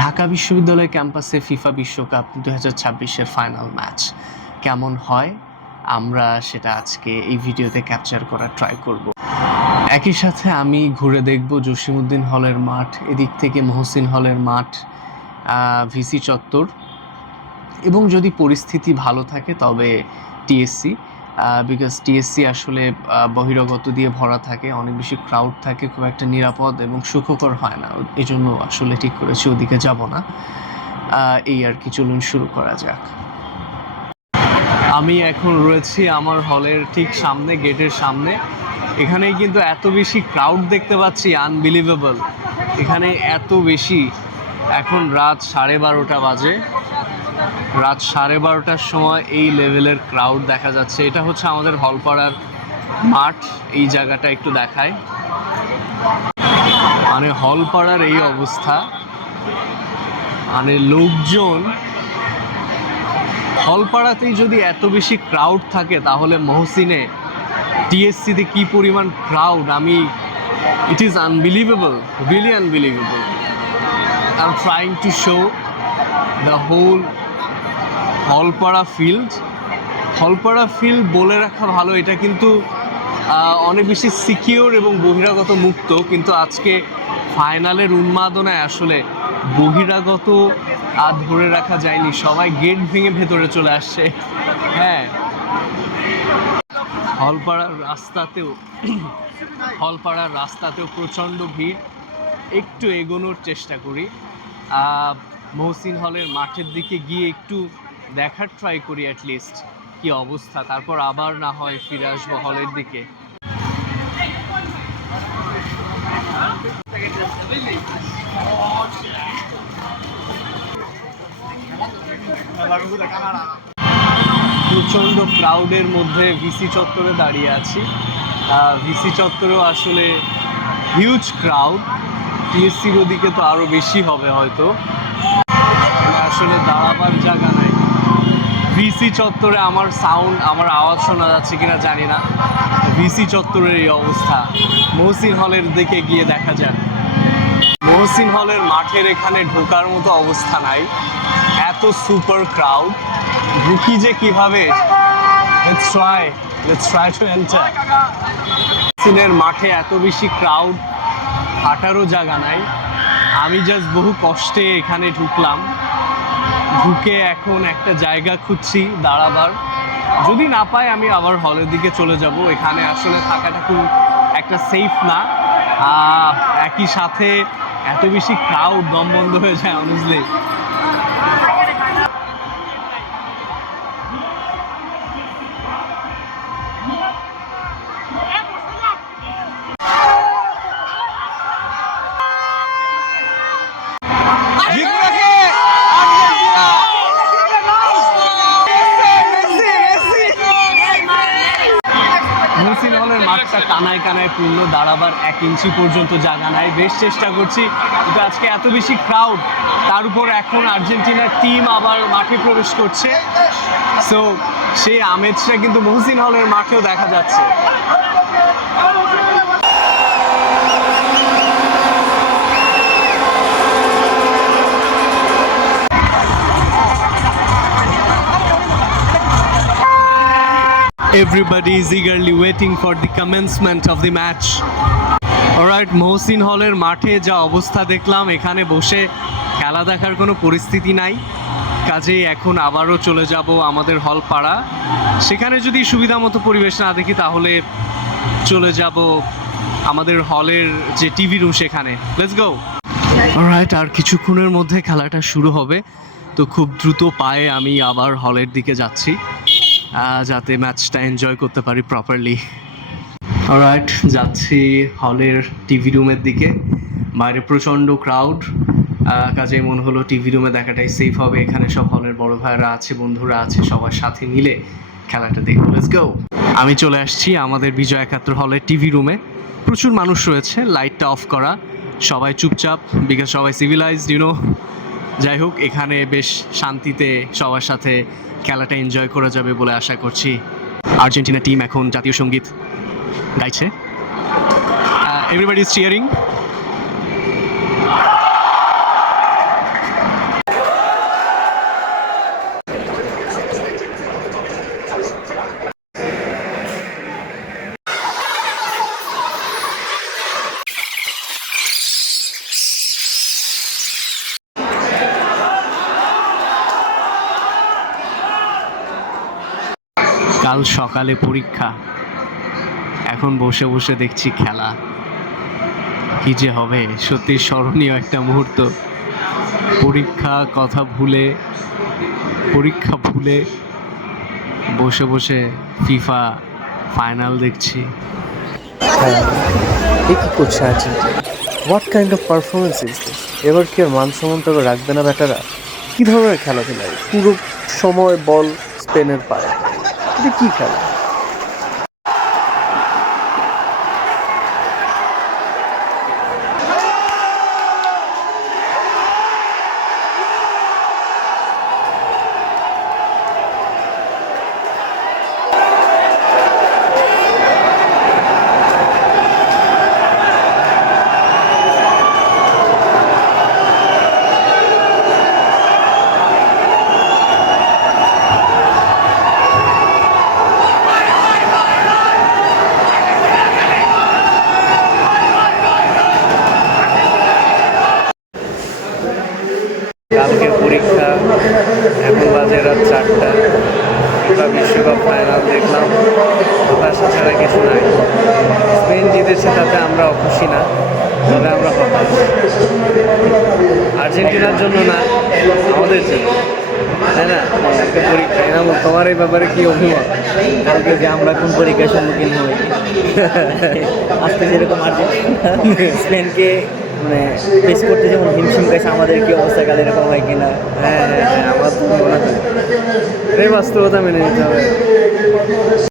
ঢাকা বিশ্ববিদ্যালয় ক্যাম্পাসে ফিফা বিশ্বকাপ 2026-এর ফাইনাল ম্যাচ কেমন হয় আমরা সেটা আজকে এই ভিডিওতে ক্যাপচার করার ট্রাই করব। একই সাথে আমি ঘুরে দেখব জসিমউদ্দিন হলের মাঠ, এদিক থেকে মহসিন হলের মাঠ, ভিসি চত্বর, এবং যদি পরিস্থিতি ভালো থাকে তবে টিএসসি, বিকজ টিএসসি আসলে বহিরাগত দিয়ে ভরা থাকে, অনেক বেশি ক্রাউড থাকে, খুব একটা নিরাপদ এবং সুখকর হয় না, এই জন্য আসলে ঠিক করেছি ওদিকে যাব না। এই আর কি, চলুন শুরু করা যাক। আমি এখন রয়েছি আমার হলের ঠিক সামনে, গেটের সামনে। এখানেই কিন্তু এত বেশি ক্রাউড দেখতে পাচ্ছি, আনবিলিভেবল। এখানে এত বেশি, এখন রাত 12:30 বাজে। রাত 12:30টার সময় এই লেভেলের ক্রাউড দেখা যাচ্ছে। এটা হচ্ছে আমাদের হলপাড়ার মাঠ। এই জায়গাটা একটু দেখায়, মানে হলপাড়ার এই অবস্থা, মানে লোকজন। হলপাড়াতেই যদি এত বেশি ক্রাউড থাকে তাহলে মহসিনে, টিএসসিতে কি পরিমাণ crowd! It is unbelievable, really unbelievable. I am trying to show the whole হলপাড়া ফিল্ড। হলপাড়া ফিল্ড বলে রাখা ভালো, এটা কিন্তু অনেক বেশি সিকিউর এবং বহিরাগত মুক্ত, কিন্তু আজকে ফাইনালের উন্মাদনায় আসলে বহিরাগত আর ধরে রাখা যায়নি, সবাই গেট ভেঙে ভেতরে চলে আসছে। হ্যাঁ, হলপাড়ার রাস্তাতেও প্রচণ্ড ভিড়। একটু এগোনোর চেষ্টা করি, মহসিন হলের মাঠের দিকে গিয়ে একটু দেখার ট্রাই করি অ্যাটলিস্ট কি অবস্থা, তারপর আবার না হয় ফিরে আসবো হলের দিকে। প্রচণ্ড ক্রাউডের মধ্যে ভিসি চত্বরে দাঁড়িয়ে আছি। ভিসি চত্বরেও আসলে হিউজ ক্রাউড। টিএসসির ওদিকে তো আরও বেশি হবে হয়তো, আসলে দাঁড়াবার জায়গা নাই। ভিসি চত্বরে আমার আওয়াজ শোনা যাচ্ছে কিনা জানি না। ভিসি চত্বরের এই অবস্থা। মহসিন হলের দিকে গিয়ে দেখা যাক। মহসিন হলের মাঠের এখানে ঢোকার মতো অবস্থা নাই, এত সুপার ক্রাউড। ঢুকি যে কিভাবে? Let's try to enter. মহসিনের মাঠে এত বেশি ক্রাউড, হাঁটারও জায়গা নাই। আমি জাস্ট বহু কষ্টে এখানে ঢুকলাম, ঢুকে এখন একটা জায়গা খুঁজছি দাঁড়াবার। যদি না পাই আমি আবার হলের দিকে চলে যাব। এখানে আসলে থাকাটা খুব একটা সেফ না। একই সাথে এত বেশি ক্রাউড, দম বন্ধ হয়ে যায় অনেস্টলি। মহসিন হলের মাঠটা কানায় কানায় পূর্ণ, দাঁড়াবার 1 ইঞ্চি পর্যন্ত জায়গা নাই। বেশ চেষ্টা করছি, কিন্তু আজকে এত বেশি ক্রাউড, তার উপর এখন আর্জেন্টিনার টিম আবার মাঠে প্রবেশ করছে। সো সেই আমেজটা কিন্তু মহসিন হলের মাঠেও দেখা যাচ্ছে। Everybody is eagerly waiting for the commencement of the match. Alright, Mohsin হলের মাঠে যা অবস্থা দেখলাম, এখানে বসে খেলা দেখার কোনো পরিস্থিতি নাই। কাজেই এখন আবারও চলে যাব আমাদের হল পাড়া। সেখানে যদি সুবিধা মতো পরিবেশ না দেখি তাহলে চলে যাব আমাদের হলের যে টিভি রুম সেখানে। Let's go. অলরাইট, আর কিছুক্ষণের মধ্যে খেলাটা শুরু হবে, তো খুব দ্রুত পায়ে আমি আবার হলের দিকে যাচ্ছি যাতে ম্যাচটা এনজয় করতে পারি প্রপারলি। অলরাইট, যাচ্ছি হলের টিভি রুমের দিকে। বাইরে প্রচণ্ড ক্রাউড, কাজেই মনে হলো টিভি রুমে দেখাটাই সেফ হবে। এখানে সব হলের বড় ভাইরা আছে, বন্ধুরা আছে, সবার সাথে মিলে খেলাটা দেখব। Let's go. আমি চলে আসছি আমাদের বিজয় 71 হলের টিভি রুমে। প্রচুর মানুষ রয়েছে, লাইটটা অফ করা, সবাই চুপচাপ, বিকজ সবাই সিভিলাইজড, যাই হোক, এখানে বেশ শান্তিতে সবার সাথে খেলাটা এনজয় করা যাবে বলে আশা করছি। আর্জেন্টিনা টিম এখন জাতীয় সঙ্গীত গাইছে, এভরিবডি ইজ চিয়ারিং। কাল সকালে পরীক্ষা, এখন বসে বসে দেখছি খেলা। কি যে হবে, সত্যি স্মরণীয় একটা মুহূর্ত। পরীক্ষা ভুলে বসে বসে ফিফা ফাইনাল দেখছি। এ কি করছে Argentina? What kind of performance is this? এবার কি আর মান সম্মান তবে রাখবে না বেটারা? কী ধরনের খেলাধুলায় পুরো সময় বল স্পেনের পায়ে? এটা কী খেলা? কালকের পরীক্ষা, এখন বাজে রাত 4টা। ফিফা বিশ্বকাপ ফাইনাল দেখলাম, হতাশা ছাড়া কিছু নাই। স্পেন জিতেছে তাতে আমরা খুশি না, তবে আমরা হতাশ। আর্জেন্টিনার জন্য না, আমাদের জন্য, তাই না? একটা পরীক্ষা। এনামুল, তোমার এই ব্যাপারে কি অভিমত? কালকে যে আমরা কোন পরীক্ষার সম্মুখীন হই, আজকে যেরকম আর্জেন্টিনা স্পেনকে মানে ফেস করতে যেমন হিমশিম খাইছে, আমাদের কি অবস্থা কাল এরকম হয় কিনা। হ্যাঁ, আমার তো মনে হয় এই বাস্তবতা মেনে নিতে হবে।